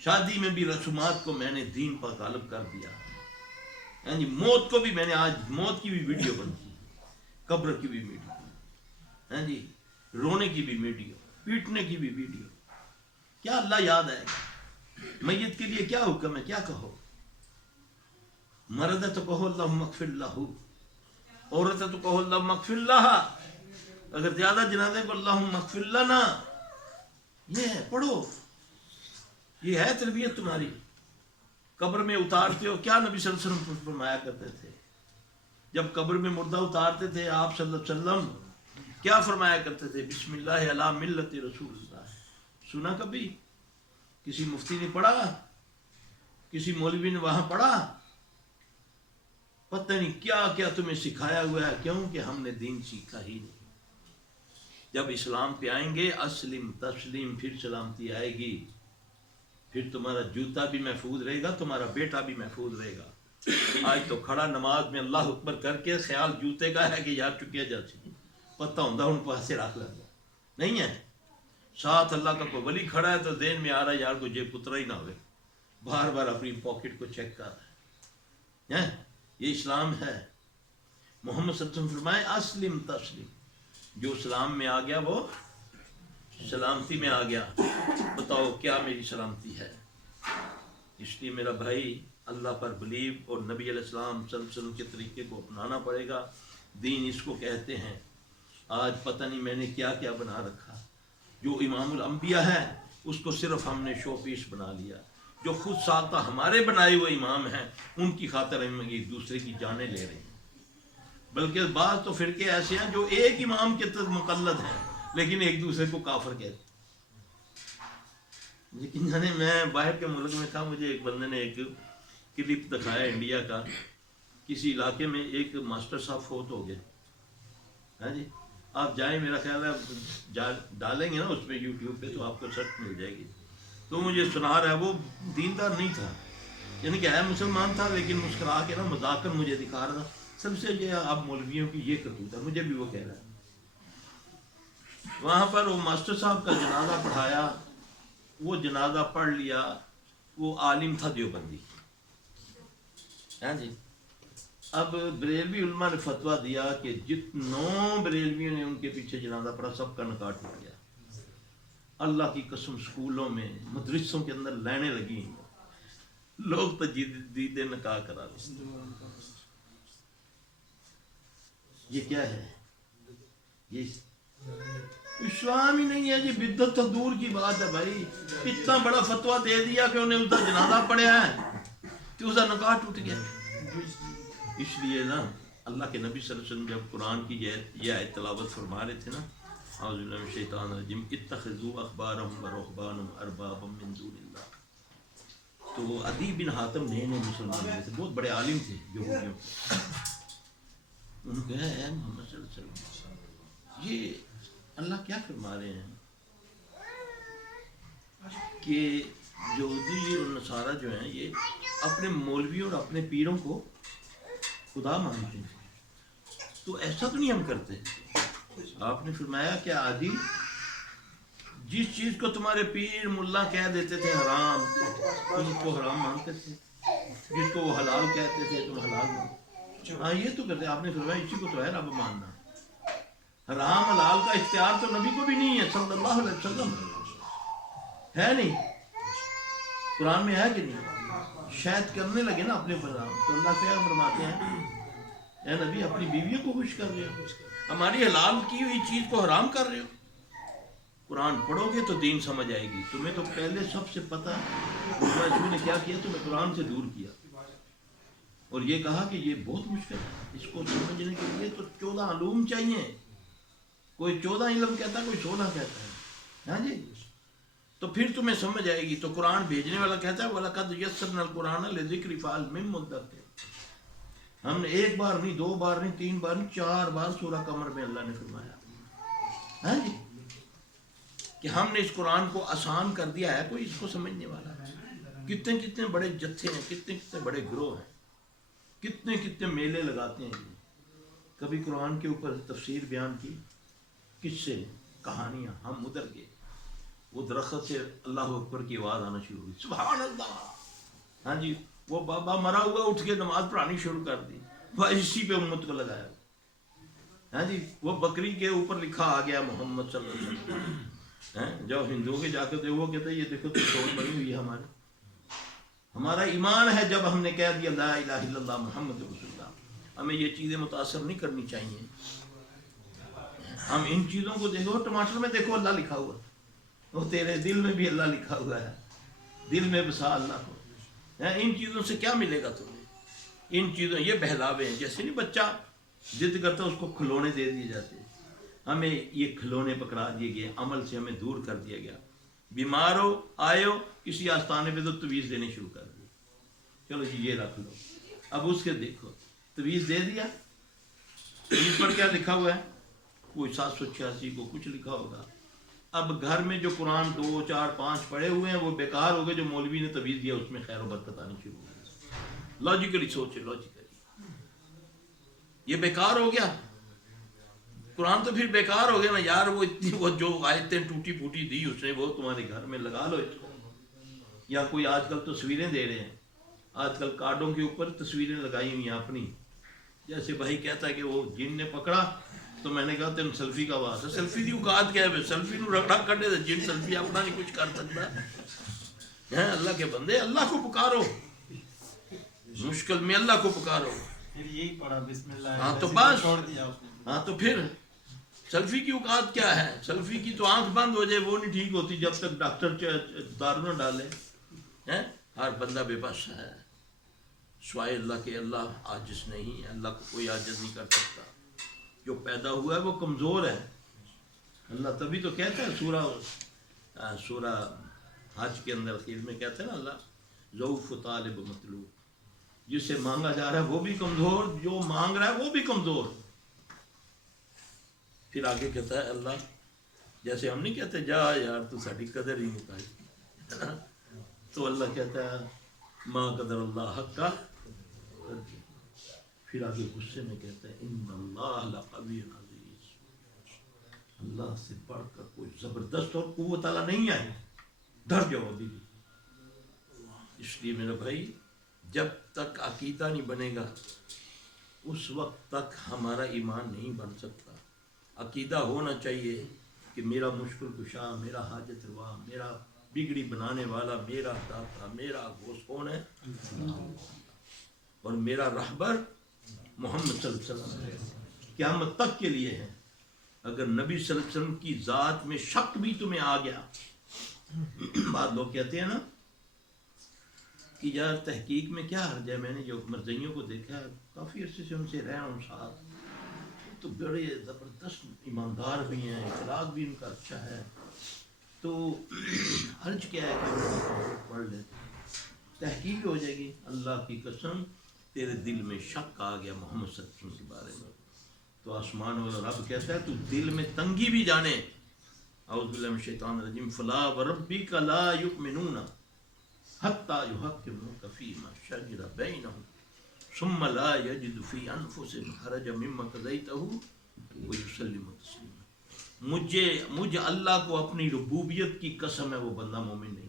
شادی میں بھی رسومات کو میں نے دین پر غالب کر دیا. ہاں جی موت کو بھی میں نے آج موت کی بھی ویڈیو بنتی, قبر کی بھی ویڈیو, ہاں جی رونے کی بھی ویڈیو, پیٹنے کی بھی ویڈیو. کیا اللہ یاد آئے گا؟ میت کے لیے کیا حکم ہے, کیا کہو؟ مرد ہے تو کہو اللہم اغفر لہ, عورت ہے تو کہو اللہم اغفر لہا, اگر زیادہ جنازے کو اللہم اغفر لنا. یہ ہے, پڑھو, یہ ہے تربیت تمہاری. قبر میں اتارتے ہو, کیا نبی صلی اللہ علیہ وسلم فرمایا کرتے تھے جب قبر میں مردہ اتارتے تھے آپ صلی اللہ علیہ وسلم کیا فرمایا کرتے تھے؟ بسم اللہ علی ملت رسول اللہ. سنا کبھی کسی مفتی نے پڑھا, کسی مولوی نے وہاں پڑھا؟ پتہ نہیں کیا کیا تمہیں سکھایا ہوا ہے, کیوں کہ ہم نے دین سیکھا ہی نہیں. جب اسلام پہ آئیں گے اسلم تسلیم, پھر سلامتی آئے گی, پھر تمہارا جوتا بھی محفوظ رہے گا, تمہارا بیٹا بھی محفوظ رہے گا. آج تو کھڑا نماز میں اللہ اکبر کر کے خیال جوتے کا ہے کہ یار چکیا جاتی, پتہ ہوں ان پاسے رکھ لینا, نہیں ہے. ساتھ اللہ کا کوئی ولی کھڑا ہے تو ذہن میں آ رہا ہے یار کو جیب کترا ہی نہ ہوئے, بار بار اپنی پاکٹ کو چیک کر رہا ہے. یہ اسلام ہے. محمد صلی اللہ علیہ وسلم فرمائے اسلم تسلیم, جو اسلام میں آ گیا وہ سلامتی میں آ گیا. بتاؤ کیا میری سلامتی ہے؟ اس لیے میرا بھائی اللہ پر بلیو اور نبی علیہ السلام صلی اللہ علیہ وسلم کے طریقے کو اپنانا پڑے گا. دین اس کو کہتے ہیں. آج پتہ نہیں میں نے کیا کیا بنا رکھا. جو امام الانبیاء ہے اس کو صرف ہم نے شو پیس بنا لیا. جو خود ساختہ ہمارے بنائے ہوئے امام ہیں ان کی خاطر ہم ایک دوسرے کی جانیں لے رہے ہیں. بلکہ بعض تو فرقے ایسے ہیں جو ایک امام کے تحت مقلد ہیں لیکن ایک دوسرے کو کافر کہتے ہیں. لیکن یعنی میں باہر کے ملک میں تھا, مجھے ایک بندے نے ایک کلپ دکھایا انڈیا کا, کسی علاقے میں ایک ماسٹر صاحب فوت ہو گئے. ہاں جی آپ جائیں, میرا خیال ہے ڈالیں گے نا اس پہ یوٹیوب پہ تو آپ کو سرچ مل جائے گی. تو مجھے سنا رہا ہے, وہ دیندار نہیں تھا, یعنی کہ ہے مسلمان تھا لیکن مسکرا کے نا مذاکر مجھے دکھا رہا تھا. سب سے یہ اب مولویوں کی یہ کرتوت ہے, مجھے بھی وہ کہہ رہا ہے. وہاں پر وہ ماسٹر صاحب کا جنازہ پڑھایا, وہ جنازہ پڑھ لیا. وہ عالم تھا دیوبندی, ہاں جی. اب بریلوی علماء نے فتویٰ دیا کہ جتنوں بریلویوں نے ان کے پیچھے جنازہ پڑھا سب کا نکاح ٹوٹ گیا. اللہ کی قسم اسکولوں میں مدرسوں کے اندر لائنیں لگی, لوگ تجدید نکاح کرا رہے. یہ کیا ہے؟ یہ اسلام ہی نہیں ہے جی. بدعت تو دور کی بات ہے بھائی. اتنا بڑا فتویٰ دے دیا کہ انہیں اس کا جنازہ پڑھا ہے کہ اس کا نکاح ٹوٹ گیا. اس لیے نا اللہ کے نبی صلی اللہ علیہ وسلم جب قرآن کی یہ آیت تلاوت فرما رہے تھے نا, اعوذ باللہ من الشیطان الرجیم, اتخذوا احبارهم ورهبانهم اربابا من دون اللہ. تو وہ عدی بن حاتم نئے مسلمان ہوئے تھے, بہت بڑے عالم تھے یہودیوں کے. انہوں نے کہا اے محمد صلی اللہ علیہ وسلم, یہ اللہ کیا فرما رہے ہیں کہ یہودی اور نصارہ جو ہیں یہ اپنے مولویوں اور اپنے پیروں کو خدا مانتے ہیں, تو ایسا تو نہیں ہم کرتے. آپ نے فرمایا کہ عادی جس چیز کو تمہارے پیر ملا کہہ دیتے تھے حرام, تم اس کو حرام مانتے تھے, جس کو وہ حلال کہتے تھے تم حلال مانتے. ہاں یہ تو کرتے. آپ نے فرمایا اسی کو تو ہے رب ماننا. حرام حلال کا اختیار تو نبی کو بھی نہیں ہے صلی اللہ علیہ وسلم, ہے نہیں. قرآن میں ہے کہ نہیں؟ شاید کرنے لگے نا اپنے حرام, تو اللہ کیا فرماتے ہیں, اے نبی اپنی بیویوں کو خوش کر رہے ہو, ہماری حلال کی ہوئی چیز کو حرام کر رہے ہو. قرآن پڑھو گے تو دین سمجھ آئے گی. تمہیں تو پہلے سب سے پتہ نے کیا کیا, تمہیں قرآن سے دور کیا اور یہ کہا کہ یہ بہت مشکل ہے, اس کو سمجھنے کے لیے تو 14 علوم چاہیے. کوئی 14 علم کہتا ہے, کوئی 16 کہتا ہے. ہاں جی, تو پھر تمہیں سمجھ آئے گی. تو قرآن بھیجنے والا کہتا ہے وَلَقَدْ يَسَّرْنَا الْقُرْآنَ لِلذِّكْرِ فَهَلْ مِن مُّدَّكِرٍ. ہم نے ایک بار نہیں, 2 بار نہیں, 3 بار نہیں, 4 بار سورہ قمر میں اللہ نے فرمایا, ہاں جی, کہ ہم نے اس قرآن کو آسان کر دیا ہے. کوئی اس کو سمجھنے والا ہے. کتنے کتنے بڑے جتھے ہیں, کتنے کتنے بڑے گروہ ہیں, کتنے کتنے میلے لگاتے ہیں. کبھی قرآن کے اوپر تفسیر بیان کی, کس سے کہانیاں, ہم ادھر گئے. وہ درخت سے اللہ اکبر کی آواز آنا شروع ہوئی، سبحان اللہ. ہاں جی، وہ بابا مرا ہوا اٹھ کے نماز پڑھانی شروع کر دی، وہ اسی پہ امت کو لگایا. ہاں جی، وہ بکری کے اوپر لکھا آ گیا محمد صلی اللہ علیہ وسلم. جو ہندوؤں کے جا کے وہ کہتے ہیں یہ دیکھو تو سوچ بنی ہوئی ہے ہماری. ہمارا ایمان ہے جب ہم نے کہہ دیا لا الہ الا اللہ محمد رسول اللہ. ہمیں یہ چیزیں متاثر نہیں کرنی چاہیے. ہم ان چیزوں کو دیکھو، ٹماٹر میں دیکھو اللہ لکھا ہوا، وہ تیرے دل میں بھی اللہ لکھا ہوا ہے، دل میں بسا اللہ کو. ان چیزوں سے کیا ملے گا تمہیں؟ ان چیزوں، یہ بہلاوے ہیں. جیسے نہیں بچہ ضد کرتا اس کو کھلونے دے دیے جاتے ہیں، ہمیں یہ کھلونے پکڑا دیے گئے، عمل سے ہمیں دور کر دیا گیا. بیمار ہو آئے ہو کسی آستانے پہ تو تویز دینے شروع کر دی، چلو جی یہ رکھ لو. اب اس کے دیکھو تویز دے دیا، تویز پر کیا لکھا ہوا ہے؟ کوئی 786 کو کچھ لکھا ہوگا. اب گھر میں جو قرآن 2 4 5 پڑھے ہوئے ہیں وہ بیکار ہو گئے، جو مولوی نے تویز دیا اس میں خیر و برکت آنی شروع ہو گئی. لاجیکلی سوچے، لاجیکلی یہ بیکار ہو گیا. قرآن تو پھر بیکار ہو گیا نا یار. وہ اتنی وہ جو آیتیں ٹوٹی پھوٹی دی اس نے، وہ تمہارے گھر میں لگا لو اس کو. یا کوئی آج کل تصویریں دے رہے ہیں، آج کل کارڈوں کے اوپر تصویریں لگائی ہوئی ہیں اپنی. جیسے بھائی کہتا ہے کہ وہ جن نے پکڑا تو میں نے کہا تین سیلفی کا بات ہے. سیلفی کی اوقات کیا ہے؟ سیلفی نو رگڑا کرنے دے، جن سیلفی اپنا نہیں کچھ کر سکتا ہے. اللہ کے بندے اللہ کو پکارو، مشکل میں اللہ کو پکارو. یہی پڑھا بسم اللہ. ہاں تو بس، چھوڑ دیا اس نے. ہاں تو پھر سیلفی کی اوقات کیا ہے؟ سیلفی کی تو آنکھ بند ہو جائے وہ نہیں ٹھیک ہوتی جب تک ڈاکٹر دارو نہ ڈالے. ہر بندہ بے بس ہے سوائے اللہ کے. اللہ عاجز نہیں ہے، اللہ کو کوئی عاجز نہیں کر سکتا. جو پیدا ہوا ہے وہ کمزور ہے. اللہ تبھی تو کہتا ہے سورہ حج کے اندر اخیر میں کہتے ہیں نا اللہ ضعف طالب مطلوب. جس سے مانگا جا رہا ہے وہ بھی کمزور، جو مانگ رہا ہے وہ بھی کمزور. پھر آگے کہتا ہے اللہ، جیسے ہم نہیں کہتے جا یار تو ساری قدر ہی مکائی، تو اللہ کہتا ہے ما قدر اللہ حق کا. پھر آگے غصے میں کہتا ہے ان اللہ لقوی عزیز. اللہ سے بڑھ کر کوئی زبردست اور قوت والا نہیں آئی، ڈر جاؤ ابھی. اس لیے میرا بھائی جب تک عقیدہ نہیں بنے گا اس وقت تک ہمارا ایمان نہیں بن سکتا. عقیدہ ہونا چاہیے کہ میرا مشکل کشا، میرا حاجت روا، میرا بگڑی بنانے والا، میرا داتا، میرا گوشت کون ہے؟ اور میرا رہبر محمد صلی اللہ علیہ وسلم قیامت تک کے لیے ہے. اگر نبی صلی اللہ علیہ وسلم کی ذات میں شک بھی تمہیں آ گیا، بعض لوگ کہتے ہیں نا کہ یار تحقیق میں کیا حرج ہے. میں نے جو مرزائیوں کو دیکھا ہے، کافی عرصے سے ان سے رہا ہوں ساتھ، تو بڑے زبردست ایماندار بھی ہیں، اخلاق بھی ان کا اچھا ہے، تو حرج کیا ہے کہ ان کو پڑھ لیں، تحقیق ہو جائے گی. اللہ کی قسم تیرے دل میں شک آ گیا محمد صلی اللہ علیہ وسلم کے بارے میں، تو آسمان والا رب کہتا ہے تو دل میں تنگی بھی جانے. اعوذ باللہ من الشیطان الرجیم فلا وربک لا یؤمنون حتی یحکموک فیما شجر بینہم ثم لا یجد فی انفسہم حرجا مما قضیتہ ویسلموا تسلیما. مجھے اللہ کو اپنی ربوبیت کی قسم ہے وہ بندہ مومن نہیں ہے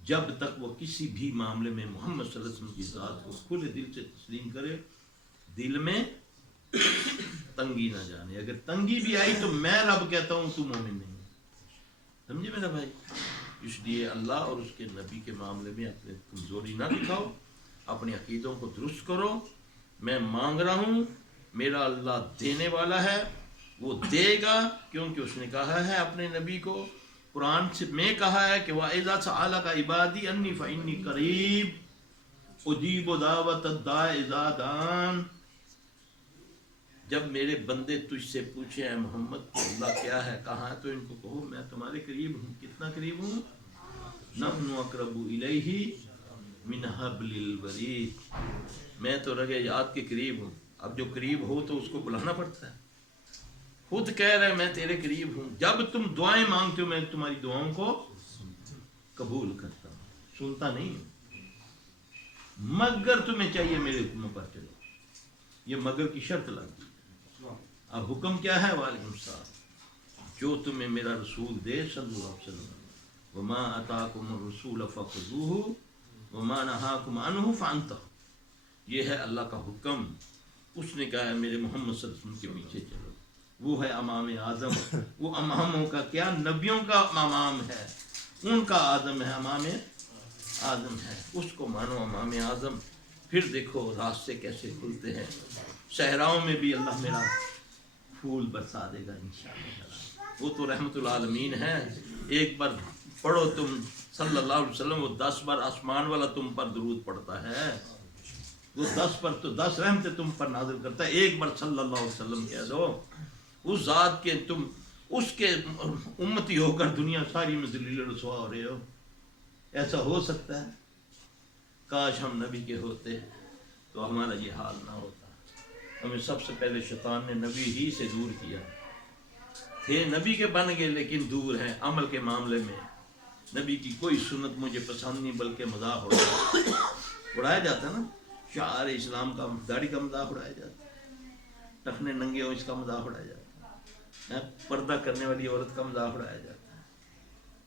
جب تک وہ کسی بھی معاملے میں محمد صلی اللہ علیہ وسلم کی ذات کو کھلے دل سے تسلیم کرے، دل میں تنگی نہ جانے. اگر تنگی بھی آئی تو میں رب کہتا ہوں تو مومن نہیں ہے. سمجھے میرا بھائی؟ اس لیے اللہ اور اس کے نبی کے معاملے میں اپنے کمزوری نہ دکھاؤ، اپنے عقیدوں کو درست کرو. میں مانگ رہا ہوں، میرا اللہ دینے والا ہے، وہ دے گا، کیونکہ اس نے کہا ہے اپنے نبی کو، قرآن سے میں کہا ہے کہ وَإِذَا سَأَلَكَ عِبَادِي أَنِّي فَإِنِّي قَرِيبٌ أُجِيبُ دَعْوَةَ الدَّاعِ إِذَا دَعَانِ. جب میرے بندے تجھ سے پوچھے ہیں محمد اللہ کیا ہے، کہاں ہے، تو ان کو کہو میں تمہارے قریب ہوں. کتنا قریب ہوں؟ نحن اقرب الیہ من حبل الورید. میں تو رگ یاد کے قریب ہوں. اب جو قریب ہو تو اس کو بلانا پڑتا ہے. خود کہہ رہے میں تیرے قریب ہوں، جب تم دعائیں مانگتے ہو میں تمہاری دعاؤں کو قبول کرتا ہوں. سنتا نہیں ہوں، مگر تمہیں چاہیے میرے حکموں پر چلو. یہ مگر کی شرط لگ گئی. اب حکم کیا ہے؟ وعلیکم السلام. جو تمہیں میرا رسول دے صلی اللہ علیہ وسلم، وما اتاکم الرسول فخذوہ وما نہاکم عنہ فانتہوا، یہ ہے اللہ کا حکم، اس نے کہا ہے میرے محمد صلی اللہ علیہ وسلم کے پیچھے چلو، وہ ہے امام اعظم، وہ اماموں کا کیا، نبیوں کا امام ہے، ان کا اعظم ہے، امام اعظم ہے، اس کو مانو امام اعظم، پھر دیکھو راستے کیسے کھلتے ہیں، صحراؤں میں بھی اللہ میرا پھول برسا دے گا انشاءاللہ، وہ تو رحمت العالمین ہے، ایک بار پڑھو تم صلی اللہ علیہ وسلم، وہ 10 بار آسمان والا تم پر درود پڑھتا ہے، وہ 10 پر تو 10 رحمتیں تم پر نازل کرتا ہے، ایک بار صلی اللہ علیہ وسلم کہہ دو، اس ذات کے تم اس کے امتی ہو کر دنیا ساری میں ذلیل و رسوا ہو رہے ہو، ایسا ہو سکتا ہے؟ کاش ہم نبی کے ہوتے تو ہمارا یہ حال نہ ہوتا، ہمیں سب سے پہلے شیطان نے نبی ہی سے دور کیا، تھے نبی کے بن گئے لیکن دور ہیں عمل کے معاملے میں، نبی کی کوئی سنت مجھے پسند نہیں بلکہ مذاق اڑایا جاتا ہے نا، شعار اسلام کا داڑھی کا مذاق اڑایا جاتا ہے، ٹخنے ننگے ہو اس کا مذاق اڑایا جاتا ہے، پردہ کرنے والی عورت کا مذاق اڑایا جاتا ہے،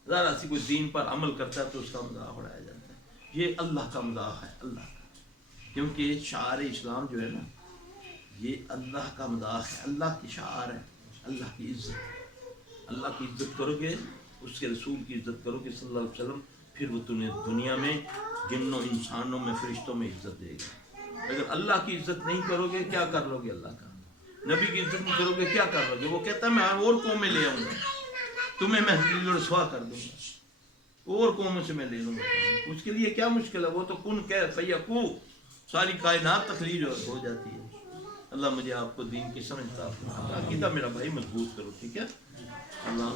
ذرا سی کوئی دین پر عمل کرتا ہے تو اس کا مذاق اڑایا جاتا ہے، یہ اللہ کا مذاق ہے، اللہ کا، کیونکہ شعار اسلام جو ہے نا یہ اللہ کا مذاق ہے، اللہ کی شعار ہے، اللہ کی عزت، اللہ کی عزت کرو گے، اس کے رسول کی عزت کرو گے صلی اللہ علیہ وسلم، پھر وہ تمہیں دنیا میں جنوں انسانوں میں فرشتوں میں عزت دے گا، اگر اللہ کی عزت نہیں کرو گے کیا کر لو گے، اللہ کا نبی کی عزت نہیں کرو گے کیا کر لو گے، وہ کہتا ہے میں اور قومیں لے آؤں گا، تمہیں میں ذلیل و رسوا کر دوں گا، اور قوموں سے میں لے لوں گا، اس کے لیے کیا مشکل ہے، وہ تو کن کہ فیکون، ساری کائنات تخلیق ہو جاتی ہے۔ اللہ مجھے آپ کو دین کی سمجھ عطا فرمائے، عقیدہ میرا بھائی مضبوط کرو، ٹھیک ہے، اللہ